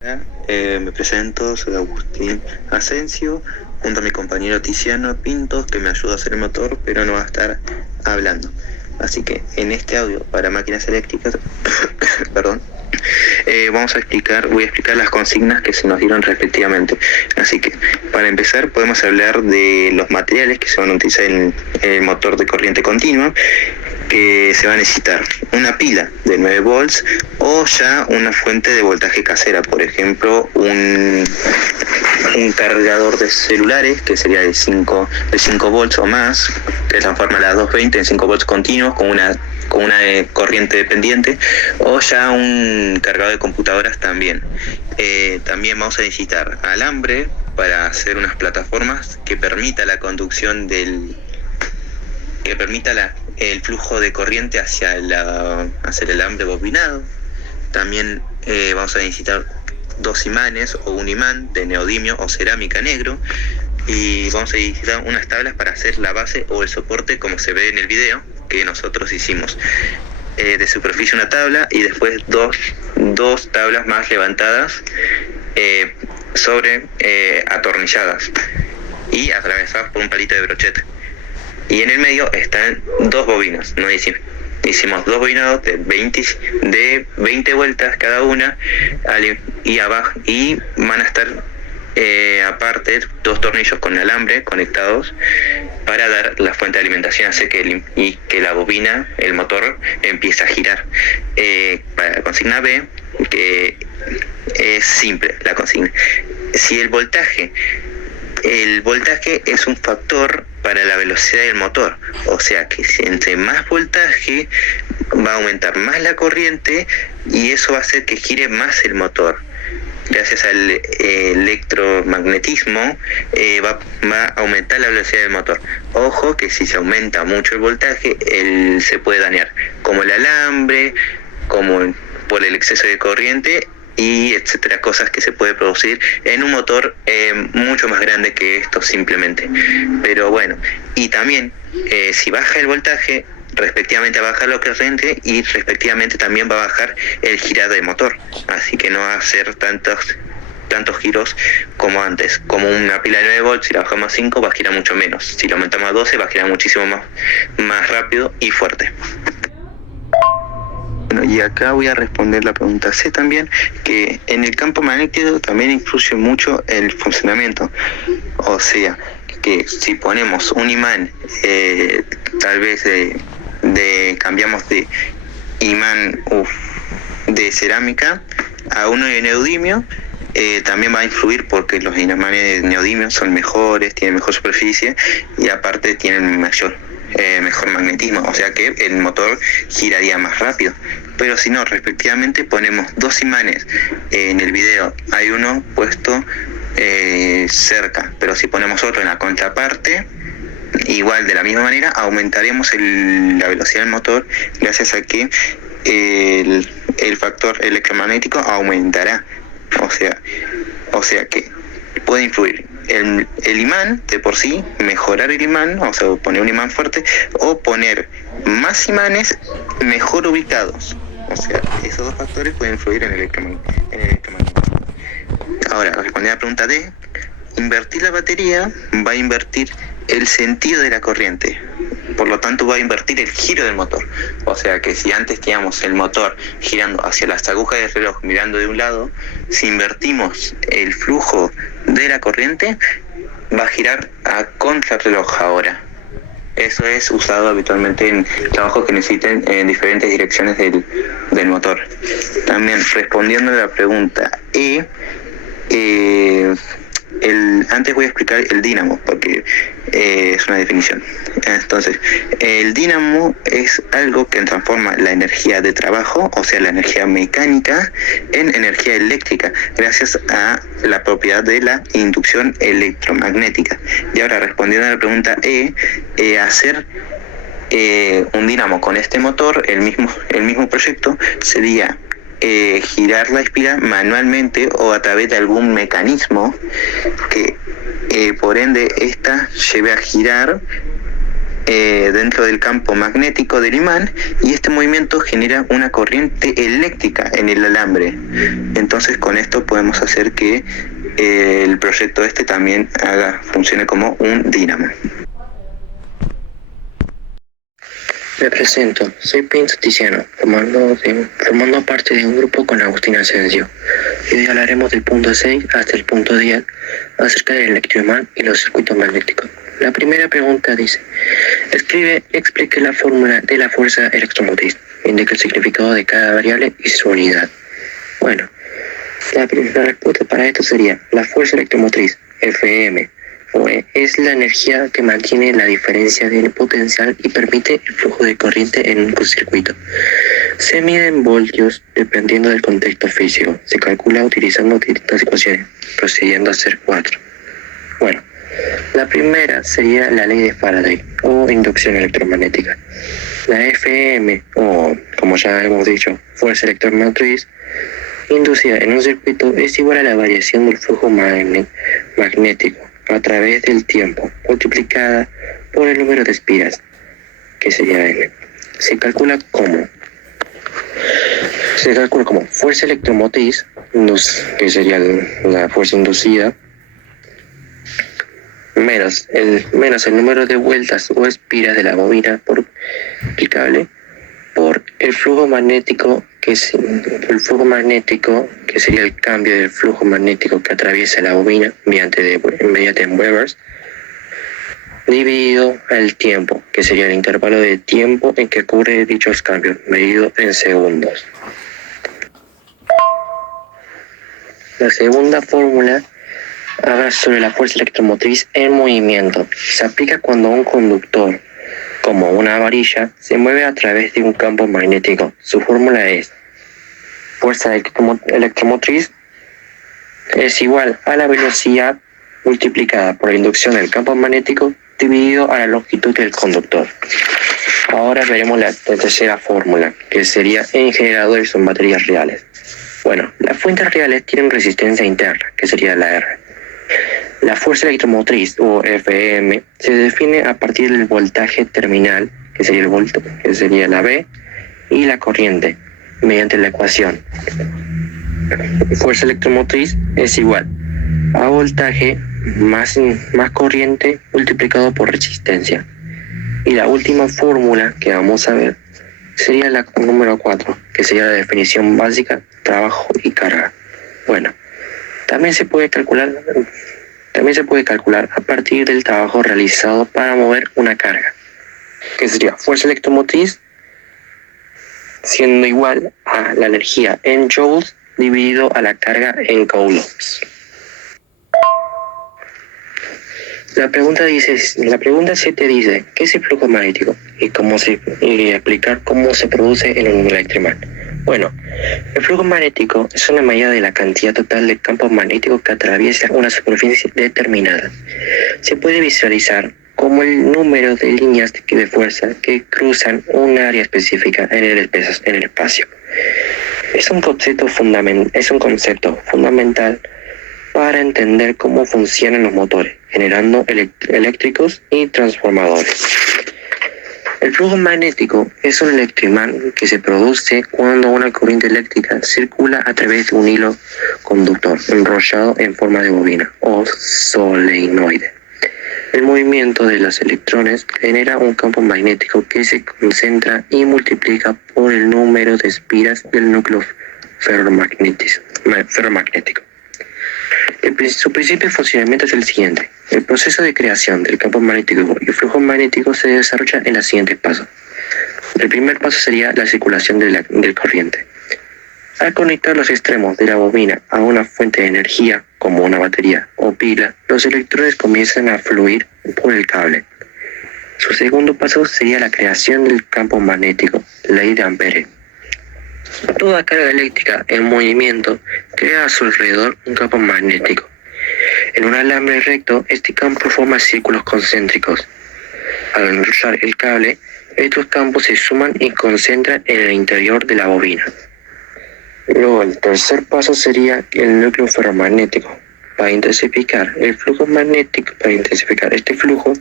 Me presento, soy Agustín Asensio, junto a mi compañero Tiziano Pintos, que me ayuda a hacer el motor, pero no va a estar hablando. Así que en este audio para máquinas eléctricas, perdón, voy a explicar las consignas que se nos dieron respectivamente. Así que, para empezar, podemos hablar de los materiales que se van a utilizar en el motor de corriente continua, que se va a necesitar una pila de 9 volts o ya una fuente de voltaje casera, por ejemplo, un cargador de celulares que sería de 5 volts o más, que transforma las 220 en 5 volts continuos con una corriente dependiente, o ya un cargador de computadoras también. También vamos a necesitar alambre para hacer unas plataformas que permita la conducción el flujo de corriente hacia el alambre bobinado. También vamos a necesitar 2 imanes o un imán de neodimio o cerámica negro, y vamos a necesitar unas tablas para hacer la base o el soporte, como se ve en el video que nosotros hicimos. De superficie una tabla y después dos tablas más levantadas atornilladas y atravesadas por un palito de brocheta. Y en el medio están 2 bobinas, ¿no? Hicimos 2 bobinados de 20 vueltas cada una, y abajo, y van a estar aparte 2 tornillos con alambre conectados para dar la fuente de alimentación, hace que la bobina, el motor, empiece a girar. Para la consigna B, que es simple la consigna. Si el voltaje es un factor para la velocidad del motor, o sea que si entre más voltaje va a aumentar más la corriente, y eso va a hacer que gire más el motor. Gracias al electromagnetismo va a aumentar la velocidad del motor. Ojo que si se aumenta mucho el voltaje, se puede dañar, como el alambre, como por el exceso de corriente, y etcétera, cosas que se puede producir en un motor mucho más grande que esto simplemente. Pero bueno, y también si baja el voltaje, respectivamente va a bajar la corriente y respectivamente también va a bajar el girar del motor, así que no va a hacer tantos giros como antes. Como una pila de 9 volts, si la bajamos a 5 va a girar mucho menos, si la aumentamos a 12 va a girar muchísimo más rápido y fuerte. Bueno, y acá voy a responder la pregunta C también, que en el campo magnético también influye mucho el funcionamiento. O sea, que si ponemos un imán, tal vez cambiamos de imán de cerámica a uno de neodimio, también va a influir, porque los imanes de neodimio son mejores, tienen mejor superficie y aparte tienen mejor magnetismo, o sea que el motor giraría más rápido. Pero si no, respectivamente ponemos 2 imanes, en el video hay uno puesto cerca, pero si ponemos otro en la contraparte, igual de la misma manera aumentaremos la velocidad del motor, gracias a que el factor electromagnético aumentará. O sea que puede influir el imán de por sí, mejorar el imán, o sea, poner un imán fuerte, o poner más imanes mejor ubicados. O sea, esos 2 factores pueden influir en el electromagnetismo. Ahora, respondiendo a la pregunta D, invertir la batería va a invertir el sentido de la corriente, por lo tanto va a invertir el giro del motor. O sea que si antes teníamos el motor girando hacia las agujas del reloj mirando de un lado, si invertimos el flujo de la corriente, va a girar a contrarreloj ahora. Eso es usado habitualmente en trabajos que necesiten diferentes direcciones del motor. También, respondiendo a la pregunta E, antes voy a explicar el dínamo, porque es una definición. Entonces, el dínamo es algo que transforma la energía de trabajo, o sea, la energía mecánica, en energía eléctrica, gracias a la propiedad de la inducción electromagnética. Y ahora, respondiendo a la pregunta hacer un dínamo con este motor, el mismo proyecto, sería girar la espiral manualmente o a través de algún mecanismo que por ende esta lleve a girar dentro del campo magnético del imán, y este movimiento genera una corriente eléctrica en el alambre. Entonces con esto podemos hacer que el proyecto también funcione como un dínamo. Me presento, soy Pinto Tiziano, formando parte de un grupo con Agustín Asensio. Hoy hablaremos del punto 6 hasta el punto 10 acerca del electroimán y los circuitos magnéticos. La primera pregunta dice: explique la fórmula de la fuerza electromotriz, indica el significado de cada variable y su unidad. Bueno, la respuesta para esto sería: la fuerza electromotriz, Fm, es la energía que mantiene la diferencia del potencial y permite el flujo de corriente en un circuito. Se mide en voltios dependiendo del contexto físico. Se calcula utilizando distintas ecuaciones, procediendo a hacer 4. Bueno, la primera sería la ley de Faraday o inducción electromagnética. La Fm, o como ya hemos dicho, fuerza electromotriz inducida en un circuito, es igual a la variación del flujo magnético a través del tiempo, multiplicada por el número de espiras, que sería N. Se calcula como fuerza electromotriz, que sería la fuerza inducida, menos el número de vueltas o espiras de la bobina multiplicable por el flujo magnético, que sería el cambio del flujo magnético que atraviesa la bobina mediante Webers, dividido al tiempo, que sería el intervalo de tiempo en que ocurre dichos cambios, medido en segundos. La segunda fórmula habla sobre la fuerza electromotriz en movimiento. Se aplica cuando un conductor, como una varilla, se mueve a través de un campo magnético. Su fórmula es: fuerza electromotriz es igual a la velocidad multiplicada por la inducción del campo magnético dividido a la longitud del conductor. Ahora veremos la tercera fórmula, que sería en generadores o en baterías reales. Bueno, las fuentes reales tienen resistencia interna, que sería la R. La fuerza electromotriz, o Fm, se define a partir del voltaje terminal, que sería el volto, que sería la V, y la corriente, mediante la ecuación. Fuerza electromotriz es igual a voltaje más corriente multiplicado por resistencia. Y la última fórmula que vamos a ver sería la número 4, que sería la definición básica, trabajo y carga. Bueno, también se puede calcular a partir del trabajo realizado para mover una carga, que sería fuerza electromotriz siendo igual a la energía en joules dividido a la carga en coulombs. La pregunta 7 dice: ¿qué es el flujo magnético? Y explicar cómo se produce en un electroimán. Bueno, el flujo magnético es una medida de la cantidad total de campo magnético que atraviesa una superficie determinada. Se puede visualizar como el número de líneas de fuerza que cruzan un área específica en el espacio. Es un concepto fundamental para entender cómo funcionan los motores, generando eléctricos y transformadores. El flujo magnético es un electroimán que se produce cuando una corriente eléctrica circula a través de un hilo conductor enrollado en forma de bobina o solenoide. El movimiento de los electrones genera un campo magnético que se concentra y multiplica por el número de espiras del núcleo ferromagnético. Su principio de funcionamiento es el siguiente: el proceso de creación del campo magnético y el flujo magnético se desarrolla en los siguientes pasos. El primer paso sería la circulación del corriente. Al conectar los extremos de la bobina a una fuente de energía, como una batería o pila, los electrones comienzan a fluir por el cable. Su segundo paso sería la creación del campo magnético, ley de Ampere. Toda carga eléctrica en movimiento crea a su alrededor un campo magnético. En un alambre recto, este campo forma círculos concéntricos. Al enrollar el cable, estos campos se suman y concentran en el interior de la bobina. Luego, el tercer paso sería el núcleo ferromagnético. Para intensificar este flujo,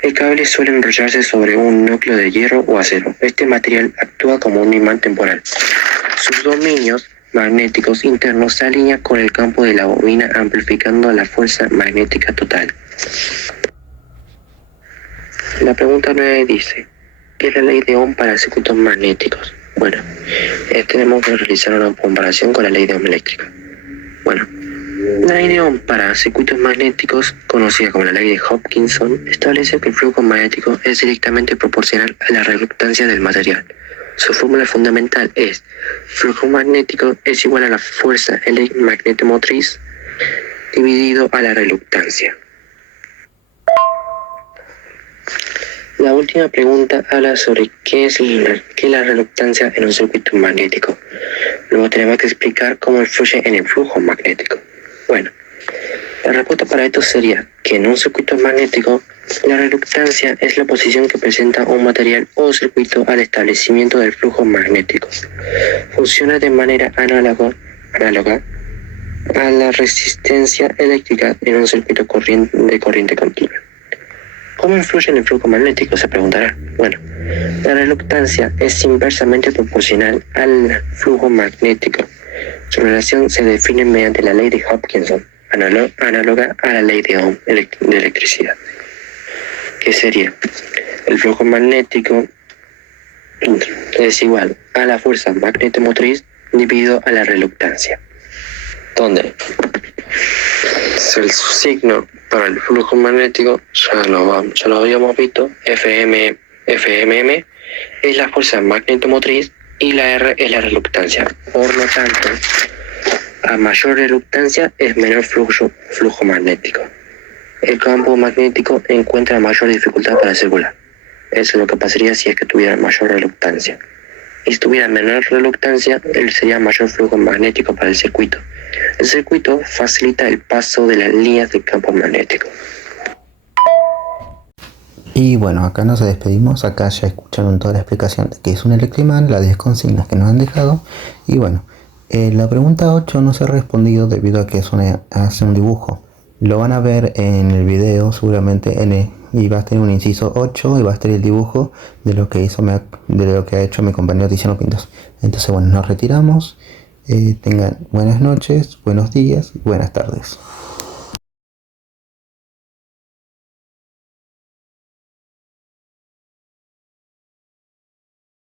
el cable suele enrollarse sobre un núcleo de hierro o acero. Este material actúa como un imán temporal. Sus dominios magnéticos internos se alinean con el campo de la bobina, amplificando la fuerza magnética total. La pregunta 9 dice: ¿qué es la ley de Ohm para circuitos magnéticos? Bueno, tenemos que realizar una comparación con la ley de Ohm eléctrica. Bueno, la ley de Ohm para circuitos magnéticos, conocida como la ley de Hopkinson, establece que el flujo magnético es directamente proporcional a la reluctancia del material. Su fórmula fundamental es: flujo magnético es igual a la fuerza magnetomotriz dividido a la reluctancia. La última pregunta habla sobre qué es la reluctancia en un circuito magnético. Luego tenemos que explicar cómo influye en el flujo magnético. Bueno, la respuesta para esto sería que en un circuito magnético, la reluctancia es la posición que presenta un material o circuito al establecimiento del flujo magnético. Funciona de manera análoga a la resistencia eléctrica en un circuito de corriente continua. ¿Cómo influye en el flujo magnético?, se preguntará. Bueno, la reluctancia es inversamente proporcional al flujo magnético. Su relación se define mediante la ley de Hopkinson, análoga a la ley de Ohm de electricidad, que sería: el flujo magnético es igual a la fuerza magnetomotriz dividido a la reluctancia, donde el signo para el flujo magnético ya lo habíamos visto. FMM es la fuerza magnetomotriz y la R es la reluctancia. Por lo tanto, a mayor reluctancia es menor flujo magnético. El campo magnético encuentra mayor dificultad para circular. Eso es lo que pasaría si es que tuviera mayor reluctancia. Y si tuviera menor reluctancia, sería mayor flujo magnético para el circuito. El circuito facilita el paso de las líneas del campo magnético. Y bueno, acá nos despedimos. Acá ya escucharon toda la explicación de qué es un electroimán, las 10 consignas que nos han dejado. Y bueno, la pregunta 8 no se ha respondido debido a que hace un dibujo. Lo van a ver en el video seguramente y va a tener un inciso 8 y va a estar el dibujo de lo que ha hecho mi compañero Tiziano Pintos. Entonces bueno, nos retiramos. Tengan buenas noches, buenos días y buenas tardes.